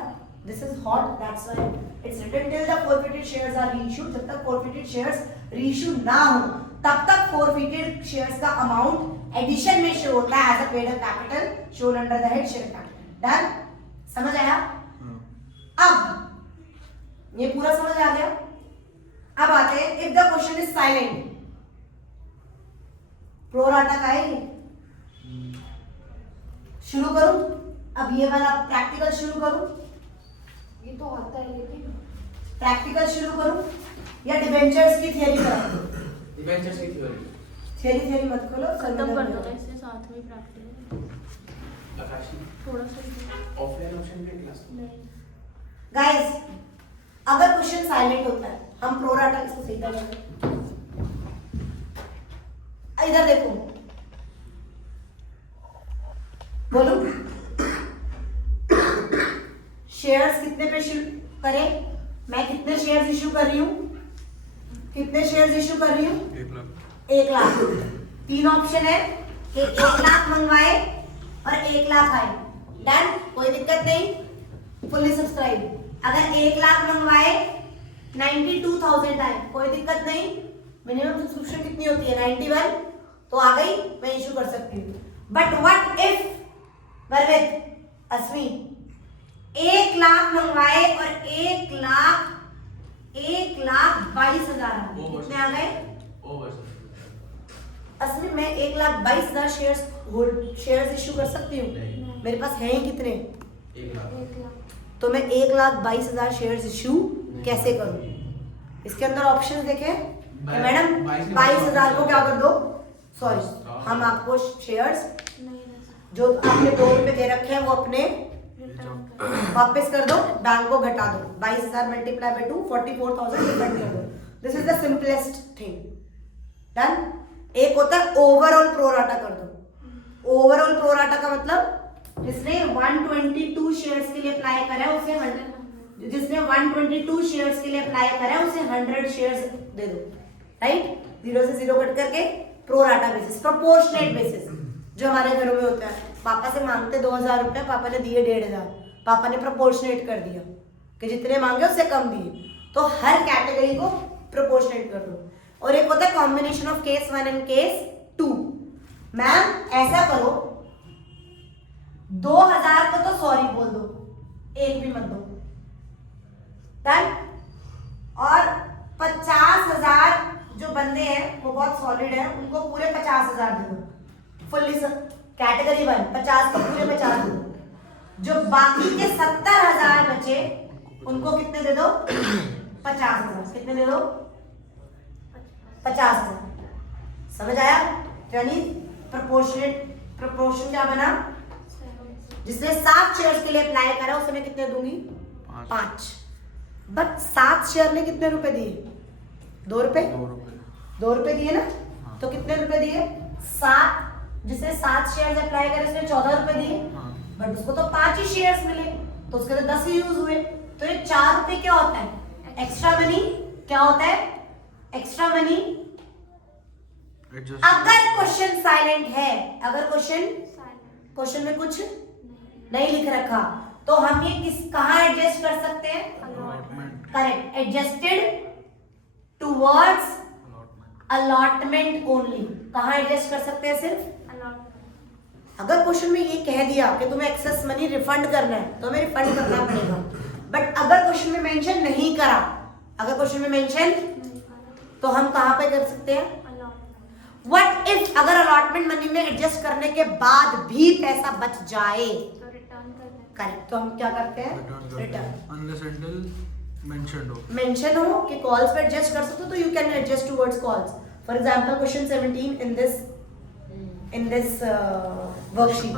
This is hot, that's why it's written till the forfeited shares are reissued. जब तक फोरफीटेड शेयर्स रीइश्यू ना हो तब तक फोरफीटेड शेयर्स का अमाउंट एडिशन में शो होता है as a paid up capital shown under the head share capital. Done? समझ आया? अब ये पूरा समझ आ गया। अब आते हैं if the question is silent, pro rata का है ये। शुरू करूं? अब ये वाला प्रैक्टिकल शुरू करूं? ये तो आता है लेकिन प्रैक्टिकल शुरू करूं या डिबेंचर्स की थियरी कराऊं? डिबेंचर्स की थियरी मत खोलो, खत्म कर दो ना इससे साथ में प्रैक्टिकल। आकाशी थोड़ा सा ऑफलाइन ऑप्शन पे क्लास नहीं। गाइस, अगर क्वेश्चन साइलेंट होता है हम प्रो राटा इसको सीधा करें। इधर देखो, बोलो शेयर्स कितने पे इशू करें? मैं कितने शेयर्स इशू कर रही हूँ? कितने शेयर्स इशू कर रही हूँ? 1 लाख। 1 लाख। 3 ऑप्शन है कि 1 लाख मंगवाए और 1 लाख आए। डन? कोई दिक्कत नहीं, फुल्ली सब्सक्राइब। अगर 1 लाख मंगवाए 92,000 आए, कोई दिक्कत नहीं। मिनिमम सब्सक्रिप्शन कितनी होती है? 91, तो आ गई, मैं इशू कर सकती हूँ। बट व्हाट इफ वर्वित अश्विनी 1 लाख मंगवाए और 1,22,000 आ गए, कितने आ गए? अश्विनी मैं 1,22,000 शेयर्स इशू कर सकती हूँ? मेरे पास हैं ही कितने? 1 लाख। 1 लाख। तो मैं 1,22,000 शेयर्स इशू कैसे करूं? इसके अंदर ऑप्शन देखें मैडम। 22,000 को क्या कर दो? सॉरी, हम आपको शेयर्स जो आपने 2 रुपए दे रखे हैं वो अपने वापस कर दो, बैंक को घटा दो। 22,000 मल्टीप्लाई बाय 2, 44,000 डिफरेंट कर दो। This is the simplest thing. Done? एक होता है ओवरऑल प्रोराटा कर दो। ओवरऑल प्रोराटा का मतलब जिसने 122 शेयर्स के लिए अप्लाई करा है उसे 100 शेयर्स दे दो। राइट? 0 से 0 कट करके प्रोराटा बेसिस, प्रोपोर्शनेट बेसिस, जो हमारे घरों में होता है। पापा से मांगते 2,000 रुपए, पापा ने दिए 1,500, पापा ने प्रोपोर्शनेट कर दिया कि जितने मांगे उससे कम दिए। तो हर कैटेगरी को प्रोपोर्शनेट कर दो। और एक होता है combination of case 1 and case 2। Ma'am ऐसा करो, 2,000 को तो सॉरी बोल दो, 1 भी मत दो। डन? और 50,000 जो बंदे हैं वो बहुत सॉलिड है, उनको पूरे 50,000 दे दो। फुल्ली कैटेगरी 1 50 को पूरे 50 दे दो। जो बाकी के 70,000 बचे उनको कितने दे दो? 50,000। कितने दे दो? 50,000। समझ आया? यानी प्रोपोर्शन क्या बना? जिसने 7 शेयर्स के लिए अप्लाई करा उसे मैं कितने दूंगी? 5। बट 7 शेयर ने कितने रुपए दिए? 2 रुपए। 2 रुपए दिए ना? तो कितने रुपए दिए? 7। जिसने 7 शेयर्स अप्लाई करे उसने 14 रुपए दिए। बट उसको तो 5 ही शेयर्स मिले तो उसके तो 10 ही यूज हुए। तो ये 4 रुपए क्या होता है? Extra money. क्या होता है? Extra money. अगर क्वेश्चन साइलेंट है, अगर क्वेश्चन में कुछ नहीं लिख रखा तो हम ये कहाँ एडजस्ट कर सकते हैं? Correct, adjusted towards allotment only. कहाँ एडजस्ट कर सकते हैं? सिर्फ अगर क्वेश्चन में ये कह दिया कि तुम्हें एक्सेस मनी रिफंड करना है तो हमें रिफंड करना पड़ेगा। बट अगर क्वेश्चन में मेंशन नहीं करा, अगर क्वेश्चन में मेंशन, तो हम कहाँ पे कर सकते हैं? व्हाट इफ अगर अलॉटमेंट मनी में एडजस्ट करने के बाद भी पैसा बच जाए? करेक्ट, तो हम क्या करते हैं? रिटर्न। अनलेस अंटिल मेंशन हो कि कॉल्स पे एडजस्ट कर सकते हो तो you can adjust towards calls. For example question 17 in this worksheet,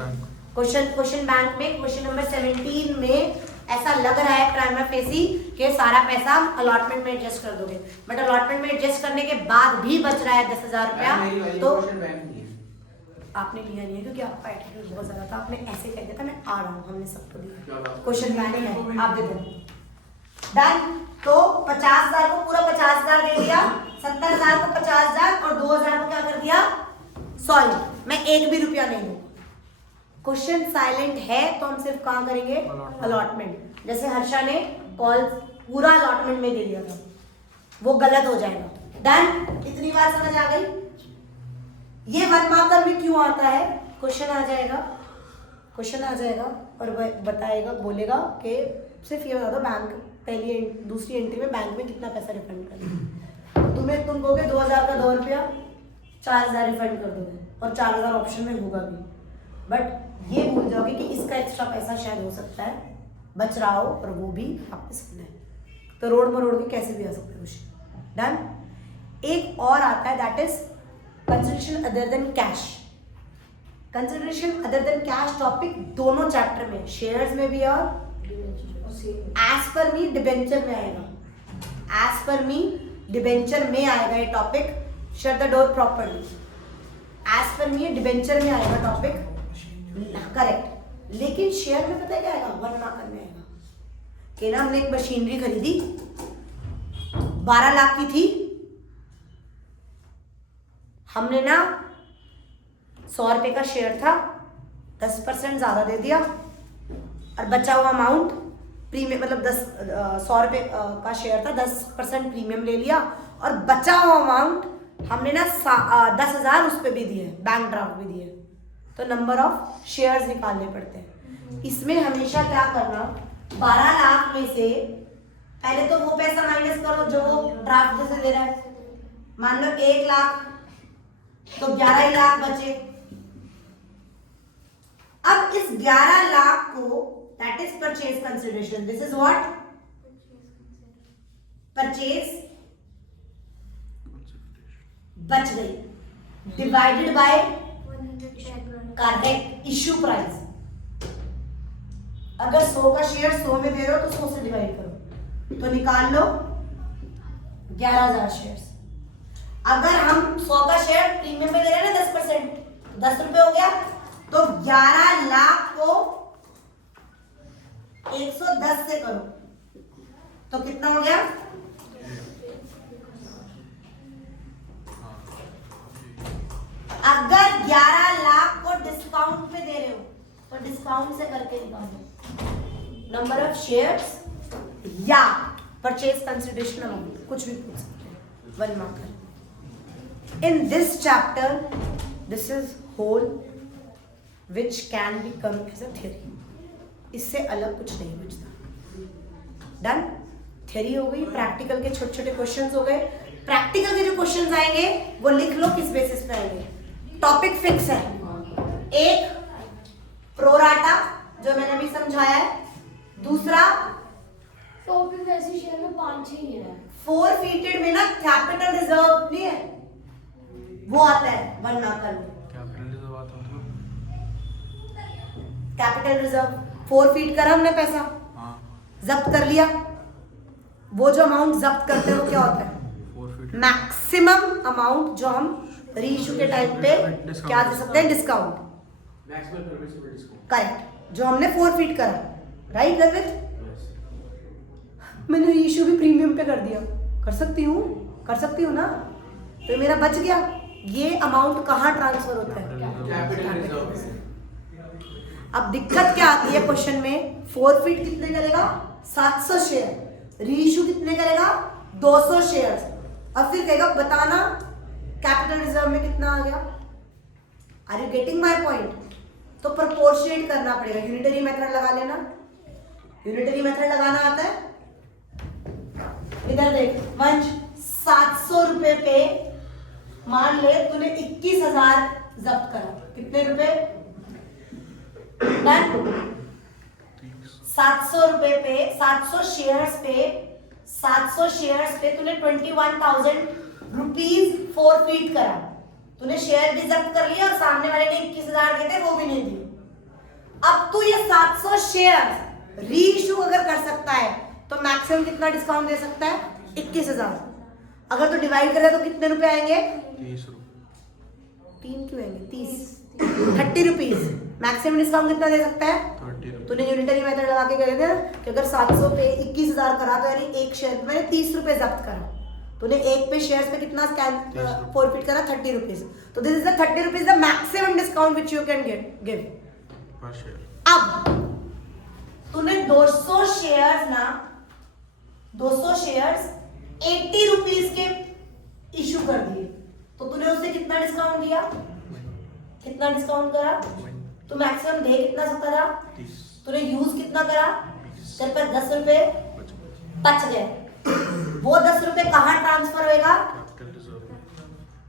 question bank में क्वेश्चन नंबर 17 में ऐसा लग रहा है प्राइमा फेसी कि सारा पैसा अलॉटमेंट में एडजस्ट कर दोगे, बट अलॉटमेंट में एडजस्ट करने के बाद भी बच रहा है 10,000 रुपया, तो आपने लिया नहीं है क्योंकि आपका एटीट्यूड बहुत ज्यादा था। आपने ऐसे कह दिया था मैं आ रहा हूँ, हमने सबको दिया। क्वेश्चन बैंक है, आप दे दो। डन। तो 50,000 को पूरा 50,000 दे दिया, 70,000 को 50,000 और 2,000 को क्या कर दिया? सॉरी, मैं 1 भी रुपया नहीं दूँ। क्वेश्चन साइलेंट है तो हम सिर्फ कहाँ करेंगे? अलॉटमेंट। जैसे हर्षा ने कॉल पूरा अलॉटमेंट में दे दिया था, वो गलत हो जाएगा। डन। इतनी बात समझ आ गई? ये 1 मार्कर में क्यों आता है? क्वेश्चन आ जाएगा और बताएगा, बोलेगा कि सिर्फ ये बता दो बैंक पहली दूसरी एंट्री में बैंक में कितना पैसा रिफंड करना। तुम कहोगे 2,000 का 2 रुपया, 4,000 रिफंड कर दोगे और 4,000 ऑप्शन में होगा भी, बट ये भूल जाओगे कि इसका एक्स्ट्रा पैसा शायद हो सकता है बच रहा हो और वो भी आपने सकना है। तो रोड मरोड़ के कैसे भी आ सकते हैं कुछ। डन। एक और आता है that is consideration other than cash. Consideration other than cash topic दोनों चैप्टर में, शेयर्स में भी और एज पर मी डिबेंचर में आएगा। एज पर मी डिबेंचर में आएगा ये topic. Shut the door properly. As per me debenture में आएगा टॉपिक, करेक्ट। लेकिन शेयर में पता है क्या आएगा? 1 मार्कर में आएगा कि ना हमने एक मशीनरी खरीदी 12 लाख की थी, हमने ना 100 रुपए का शेयर था, 10% ज्यादा दे दिया और बचा हुआ अमाउंट प्रीमियम, मतलब 100 रुपए का शेयर था, 10% प्रीमियम ले लिया और बचा हुआ अमाउंट हमने ना 10,000 उस पर भी दिए, बैंक ड्राफ्ट भी दिए, तो नंबर ऑफ शेयर्स निकालने पड़ते हैं। इसमें हमेशा क्या करना, 12 लाख में से पहले तो वो पैसा माइनस करो जो वो ड्राफ्ट जैसे दे रहा है। मान लो 1 लाख तो 11 ही लाख बचे। अब इस 11 लाख को that is purchase consideration, this is what? Purchase बच गई divided by correct issue price. अगर 100 का शेयर 100 में दे रहे हो तो 100 से डिवाइड करो तो निकाल लो 11,000 शेयर्स। अगर हम 100 का शेयर प्रीमियम में दे रहे हैं ना 10%, 10 रुपए हो गया, तो 11 लाख को 110 से करो तो कितना हो गया? अगर 11 लाख को डिस्काउंट पे दे रहे हो तो डिस्काउंट से करके निकालो नंबर ऑफ शेयर्स या परचेज कंसिडरेशन अमाउंट, कुछ भी पूछ सकते हैं। 1 marker. In this chapter this is whole which can be come as a theory. इससे अलग कुछ नहीं बचता। डन। थ्योरी हो गई, प्रैक्टिकल के छोटे छोटे क्वेश्चंस हो गए। प्रैक्टिकल के जो क्वेश्चंस आएंगे वो लिख लो किस बेसिस पे आएंगे। टॉपिक फिक्स है, एक प्रोराटा जो मैंने अभी समझाया है, दूसरा टॉपिक वैसे शेयर में 5-6 ही है। फोरफीटेड में ना कैपिटल रिजर्व नहीं है, वो आता है वरना कर लो। कैपिटल रिजर्व आता है मतलब? कैपिटल रिजर्व फोरफीट करा हमने पैसा, हाँ जब्त कर लिया। वो जो अमाउंट जब्त करते हैं वो क्या होता है? फोरफीट। मैक्सिमम अमाउंट जो हम रीइश्यू के टाइम पे क्या दे सकते हैं? Discount. Maximum permissible discount. Correct, जो हमने फोरफीट करा, राइट गर्वित? मैंने रीइश्यू भी प्रीमियम पे कर दिया, कर सकती हूँ ना, तो मेरा बच गया। ये अमाउंट कहाँ ट्रांसफर होता है? Capital reserve. अब दिक्कत क्या आती है क्वेश्चन में? फोरफीट कितने करेगा? 700 शेयर। रीइश्यू कितने करेगा? 200 शेयर्स। अब फिर कहेगा बताना कैपिटल रिजर्व में कितना आ गया। Are you getting my point? तो प्रोपोर्शनेट करना पड़ेगा। यूनिटरी मेथड लगा लेना। यूनिटरी मेथड लगाना आता है? इधर देख वंश, 700 रुपए पे मान ले तूने 21,000 जब्त करा। कितने रुपए? डन। 700 रुपए पे 700 शेयर्स पे तूने 21,000 रुपीज फोरफीट करा। तूने शेयर भी जब्त कर लिया और सामने वाले ने 21,000 दिए थे वो भी नहीं दिए। अब तू ये 700 शेयर्स रीइश्यू अगर कर सकता है तो मैक्सिमम कितना डिस्काउंट दे सकता है? 21,000। अगर तो डिवाइड करे तो कितने रुपए आएंगे? 30 रुपये। 3 क्यों आएंगे? 30 रुपीज। मैक्सिमम डिस्काउंट कितना दे सकता है? 30 रुपये। तूने यूनिटरी मेथड लगा के कह दिया कि अगर 700 पे 21,000 करा तो यानी एक शेयर पे मैंने 30 रुपए जब्त करा। तूने एक पे शेयर्स पे कितना फोरफीट करा? 30 रुपीज। तो this is the 30 rupees the maximum discount which you can give पर शेयर। अब तूने 200 शेयर्स 80 रुपीज के इशू कर दिए, तो तूने उससे कितना डिस्काउंट दिया? कितना डिस्काउंट करा? तो मैक्सिमम दे कितना सकता था? 30। तूने यूज कितना करा? तेरे पर 10 रुपए बच गए। वो 10 रुपए कहाँ ट्रांसफर होएगा? Capital reserve.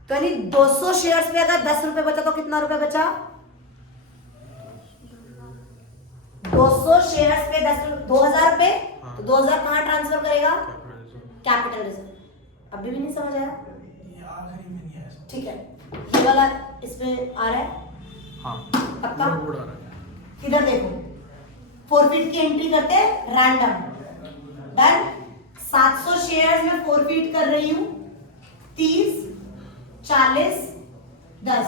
तो यानी 200 शेयर्स पे अगर 10 रुपए बचा तो कितना रुपए बचा? 200 शेयर्स पे 2000 रुपए। तो 2000 कहाँ ट्रांसफर करेगा? Capital reserve. Capital reserve. अभी भी नहीं समझ आया? ये आखिरी में नहीं आया। ठीक है, ये वाला इसमें आ रहा है हाँ पक्का? बोर्ड आ रहा है। इधर देखो, फोरफीट की एंट्री करते हैं रैंडम। डन। 700 शेयर्स में फोरफीट कर रही हूं। 30, 40, 10।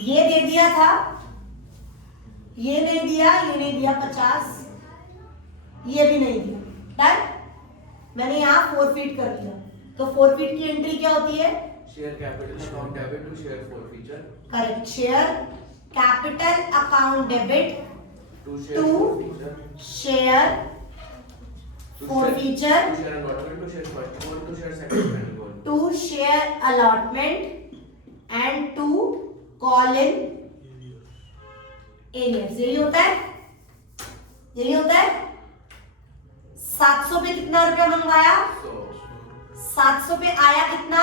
ये दे दिया था, ये नहीं दिया, ये नहीं दिया 50, ये भी नहीं दिया। डन। मैंने यहाँ फोरफीट कर दिया। तो फोरफीट की एंट्री क्या होती है? Share capital account debit to share forfeiture. Correct. Share capital account debit to to share forfeiture to share allotment to share first goal to share second goal to share allotment and to call in aliens। यही होता है, यही होता है। 700 पे कितना रुपया मंगवाया? 700 पे आया कितना?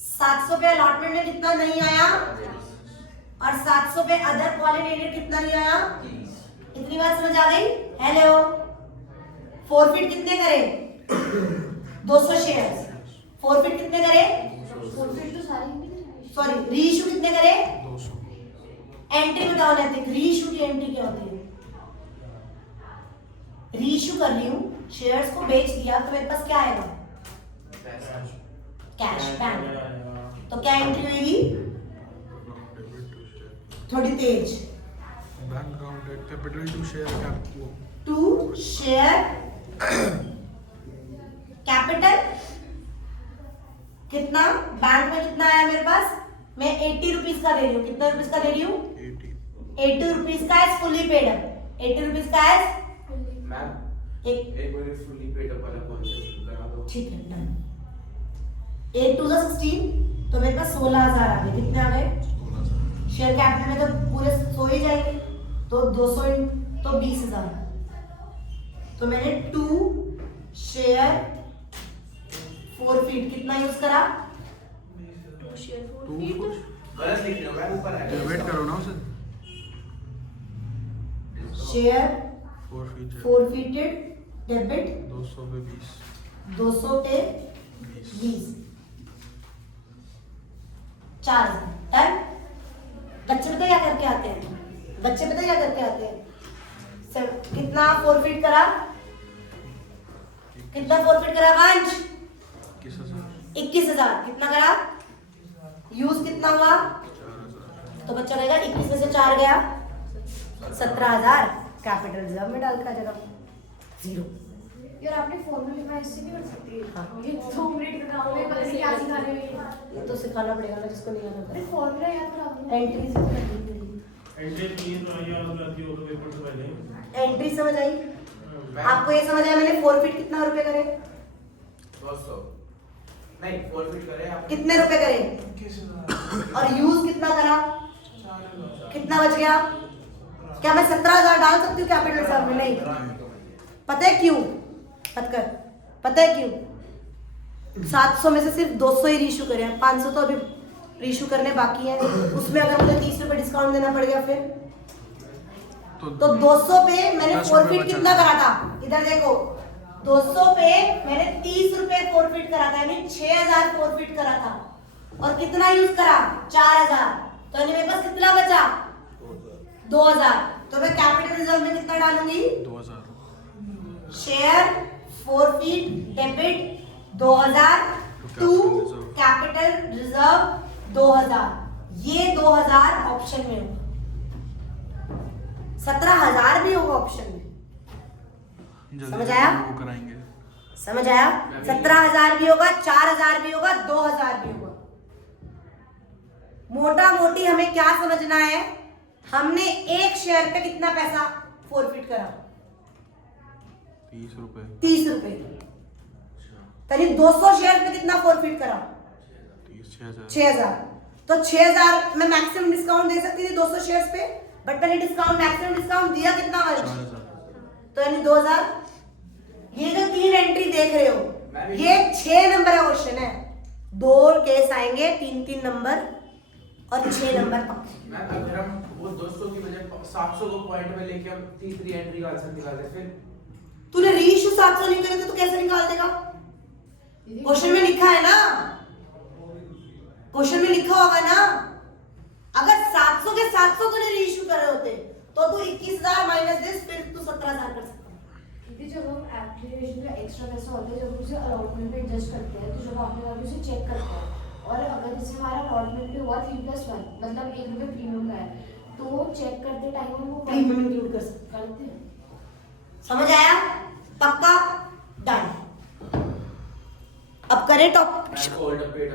700 पे अलॉटमेंट में कितना नहीं आया? और 700 पे अदर कॉल इन एलियन कितना नहीं आया? इतनी बात समझ आ गई? हेलो, फोरफीट कितने करे? 200 शेयर्स। फोरफीट कितने करे? फोरफीट तो सारी भी नहीं। सॉरी, रीइश्यू कितने करे? 200। एंट्री बताओ नैतिक, रीइश्यू की एंट्री क्या होती है? रीइश्यू कर रही हूँ, शेयर्स को बेच दिया तो मेरे पास क्या आएगा? Cash bank. तो क्या एंट्री होगी? थोड़ी तेज। बैंक अकाउंट डेट capital to share capital to share capital कितना? बैंक में कितना आया मेरे पास? मैं 80 रुपीज का दे रही हूँ। कितना रुपीज का दे रही हूँ? 80 रुपीज का है फुली पेड अप। 80 रुपीज का है मैम एक मिनट फुली पेड अप वाला कॉन्सेप्ट करा दो। ठीक है डन। 8 to the 16 तो मेरे पास 16,000 आ गए। कितने आ गए? 16,000। शेयर कैपिटल में तो पूरे सो ही जाएंगे, तो 200 तो 20,000। तो मैंने 2 शेयर फोरफीट कितना यूज करा? गलत लिख रहे हो मैम, ऊपर आएगा। वेट करो ना उसे। शेयर फोरफीचर फोरफीटेड डेबिट 200 पे 20। 200 पे 20। 4,000 डन। बच्चे पता क्या करके आते हैं, बच्चे पता क्या करके आते हैं, कितना फॉरफिट करा, कितना फॉरफिट करा वंश? 21,000। कितना करा, यूज कितना हुआ, तो बच्चा कहेगा 21 में से 4 गया 17,000, कैपिटल रिजर्व में डाल का जगह 0। यार आपने फॉर्मूला लिखा है, इससे नहीं कर सकती। हाँ। ये 2 मिनट का काम है, पता नहीं क्या सिखाने में। ये तो सिखाना पड़ेगा ना जिसको नहीं आता। अरे फॉर्मूला याद करा दो। एंट्री से करनी पड़ेगी। एंट्री 3 तो आई और आती हो तो पेपर से पहले एंट्री समझ आई आपको? ये समझ आया मैंने फॉरफिट कितना रुपए करे, 200 नहीं फॉरफिट करे आप कितने रुपए करे, और यूज कितना करा, कितना बच गया? क्या मैं 17,000 डाल सकती हूँ कैपिटल रिजर्व में? नहीं। पता है क्यों? पता है क्यों? 700 में से सिर्फ 200 ही रीशू करे हैं, 500 तो अभी रीशू करने बाकी है। उसमें अगर मुझे 30 रुपए डिस्काउंट देना पड़ गया फिर तो 200 पे मैंने फॉरफिट कितना करा था, इधर देखो 200 पे मैंने 30 रुपए फॉरफिट करा था, यानी 6,000 फॉरफिट करा था। और कितना यूज करा, 4,000। तो यानी मेरे पास कितना बचा, 2,000। तो मैं कैपिटल रिजर्व में कितना डालूंगी, 2,000। Share forfeit debit 2,000 to capital reserve 2,000। ये 2,000 ऑप्शन में होगा, 17,000 भी होगा ऑप्शन में। समझ आया? वो कराएंगे। समझ आया? 17,000 भी होगा, 4,000 भी होगा, 2,000 भी होगा। मोटा मोटी हमें क्या समझना है, हमने एक शेयर पे कितना पैसा फॉरफिट करा, 30 रुपए। 30 रुपए। यानी 200 शेयर पे कितना फॉरफिट करा, 6,000। तो 6,000 मैं मैक्सिमम डिस्काउंट दे सकती थी 200 शेयर्स पे, बट मैंने डिस्काउंट मैक्सिमम डिस्काउंट दिया कितना, 4,000। तो यानी 2,000। ये जो 3 एंट्री देख रहे हो ये 6 नंबर का क्वेश्चन है। 2 केस आएंगे, 3-3 नंबर और 6 नंबर पक्के। मैम अगर हम वो 200 की बजाय 700 को पॉइंट में लेके हम तीसरी एंट्री का आंसर निकालते फिर तूने रीइश्यू 700 नहीं करे तो कैसे निकाल देगा? क्वेश्चन में लिखा है ना, क्वेश्चन में लिखा होगा ना। अगर 700 के 700 तूने रीइश्यू करे होते तो तू 21,000 माइनस दिस, फिर तू 17,000 कर सकता। क्योंकि जब हम एप्लीकेशन का एक्स्ट्रा पैसा होता है, जब उसे अलॉटमेंट पे एडजस्ट करते हैं, तो जब आपने अभी उसे चेक करते हैं, और अगर जैसे हमारा अलॉटमेंट पे हुआ 3+1 मतलब 1 रुपये प्रीमियम का है, तो चेक करते टाइम हम वो प्रीमियम इंक्लूड कर सकते करते हैं। समझ आया? पक्का? डन। अब करें टॉप मैं फोल्ड अप पेड